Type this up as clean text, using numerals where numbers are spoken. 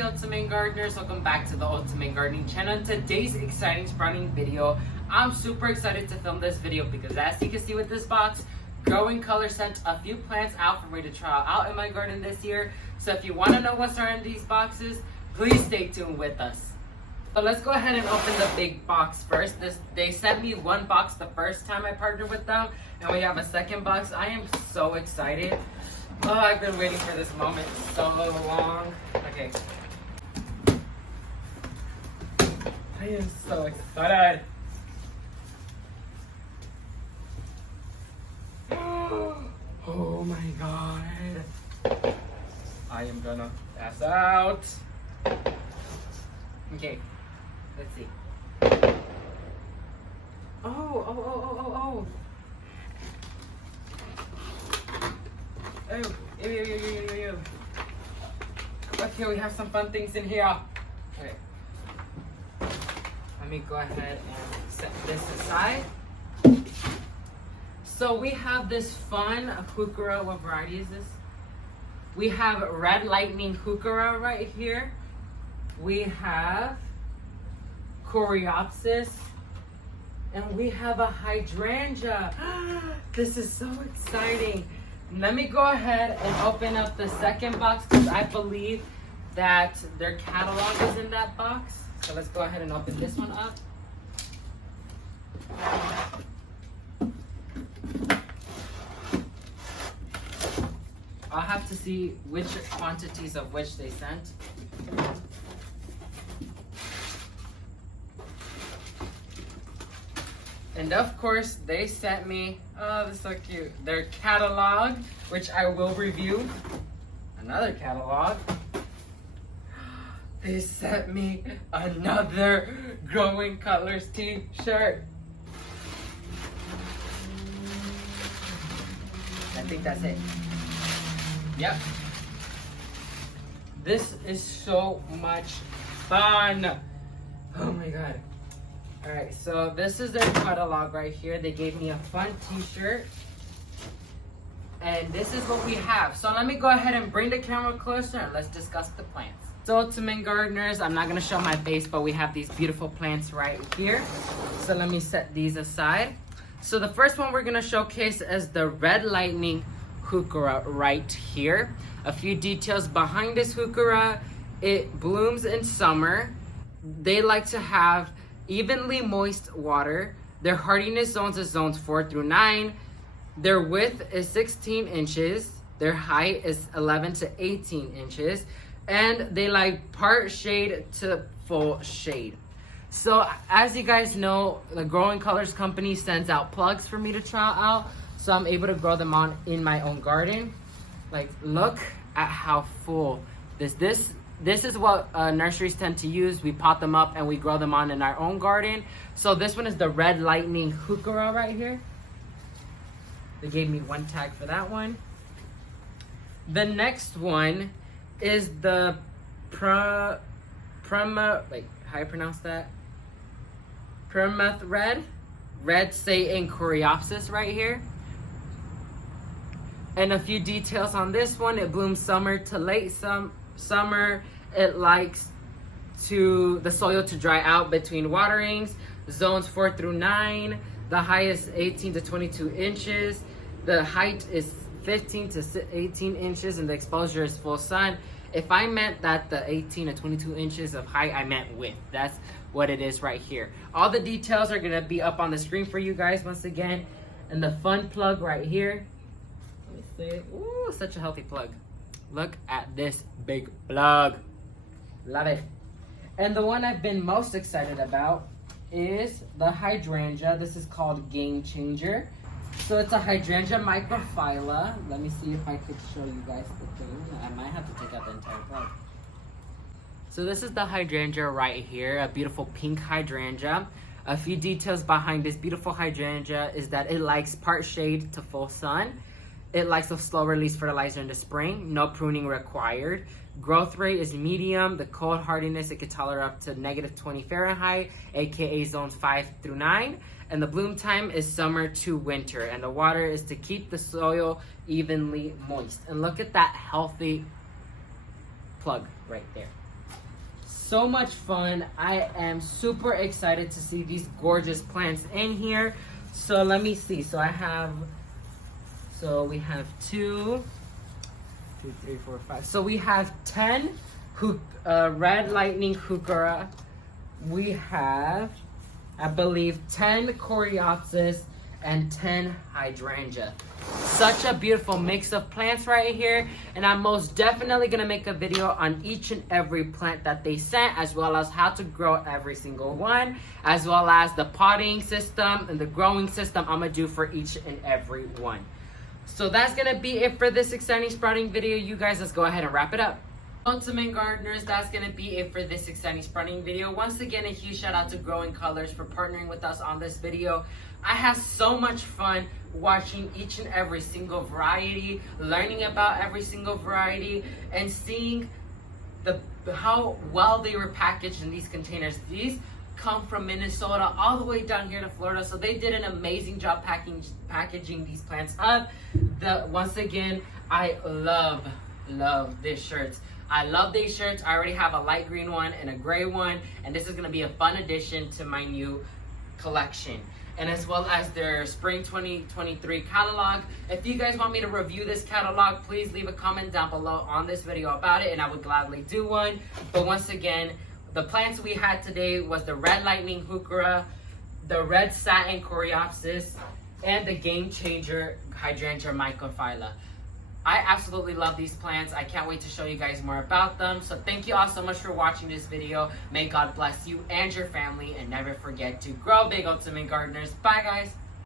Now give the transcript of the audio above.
Hi Ultimate Gardeners, welcome back to the Ultimate Gardening channel. In today's exciting sprouting video, I'm super excited to film this video because as you can see with this box, Growing Color sent a few plants out for me to try out in my garden this year. So if you want to know what's in these boxes, please stay tuned with us. But let's go ahead and open the big box first. They sent me one box the first time I partnered with them, and we have a second box. I am so excited. Oh, I've been waiting for this moment so long. Okay. I am so excited. Oh my god. I am gonna pass out. Okay, let's see. Oh. Ew. Okay, we have some fun things in here. Okay. Let me go ahead and set this aside. So we have this fun heuchera. What variety is this? We have red lightning heuchera right here. We have coreopsis. And we have a hydrangea. This is so exciting. Let me go ahead and open up the second box because I believe that their catalog is in that box. So let's go ahead and open this one up. I'll have to see which quantities of which they sent. And of course, they sent me, oh, this is so cute, their catalog, which I will review. Another catalog. They sent me another Growing Colors t-shirt. I think that's it. Yep. This is so much fun. Oh my god. Alright, so this is their catalog right here. They gave me a fun t-shirt. And this is what we have. So let me go ahead and bring the camera closer and let's discuss the plants. So Ultimate Gardeners, I'm not going to show my face, but we have these beautiful plants right here. So let me set these aside. So the first one we're going to showcase is the red lightning heuchera right here. A few details behind this heuchera. It blooms in summer. They like to have evenly moist water. Their hardiness zones is zones 4 through 9. Their width is 16 inches. Their height is 11 to 18 inches. And they like part shade to full shade. So as you guys know, the Growing Colors company sends out plugs for me to try out. So I'm able to grow them on in my own garden. Like, look at how full this is what nurseries tend to use. We pot them up and we grow them on in our own garden. So this one is the red lightning heuchera right here. They gave me one tag for that one. The next one is the like, how you pronounce that? Red Satan coreopsis right here. And a few details on this one. It blooms summer to late summer. It likes the soil to dry out between waterings. Zones 4 through 9. The height is 18 to 22 inches. The height is 15 to 18 inches and the exposure is full sun. If I meant that the 18 to 22 inches of height, I meant width. That's what it is right here. All the details are gonna be up on the screen for you guys once again. And the fun plug right here. Ooh, such a healthy plug. Look at this big plug. Love it. And the one I've been most excited about is the hydrangea. This is called Game Changer. So it's a hydrangea microphylla. Let me see if I could show you guys the thing. I might have to take out the entire plug. So this is the hydrangea right here, a beautiful pink hydrangea. A few details behind this beautiful hydrangea is that it likes part shade to full sun. It likes a slow release fertilizer in the spring, no pruning required. Growth rate is medium. The cold hardiness, it can tolerate up to -20 Fahrenheit, aka zones 5 through 9. And the bloom time is summer to winter. And the water is to keep the soil evenly moist. And look at that healthy plug right there. so much fun. I am super excited to see these gorgeous plants in here. So let me see. So we have 2, 3, 4, 5. So we have 10 red lightning heuchera. We have, I believe, 10 coreopsis and 10 hydrangea. Such a beautiful mix of plants right here, and I'm most definitely gonna make a video on each and every plant that they sent, as well as how to grow every single one, as well as the potting system and the growing system I'm gonna do for each and every one. So that's gonna be it for this exciting sprouting video. You guys, let's go ahead and wrap it up. Ultimate gardeners, that's gonna be it for this exciting sprouting video. Once again, a huge shout out to Growing Colors for partnering with us on this video. I have so much fun watching each and every single variety, learning about every single variety, and seeing how well they were packaged in these containers. These come from Minnesota all the way down here to Florida, so they did an amazing job packaging these plants up. Once again, I love these shirts. I love these shirts. I already have a light green one and a gray one, and this is going to be a fun addition to my new collection, and as well as their spring 2023 catalog. If you guys want me to review this catalog, please leave a comment down below on this video about it, and I would gladly do one. But once again, the plants we had today was the red lightning heuchera, the red satin coreopsis, and the game changer hydrangea mycophylla. I absolutely love these plants. I can't wait to show you guys more about them. So thank you all so much for watching this video. May God bless you and your family, and never forget to grow big, Ultimate Gardeners. Bye guys.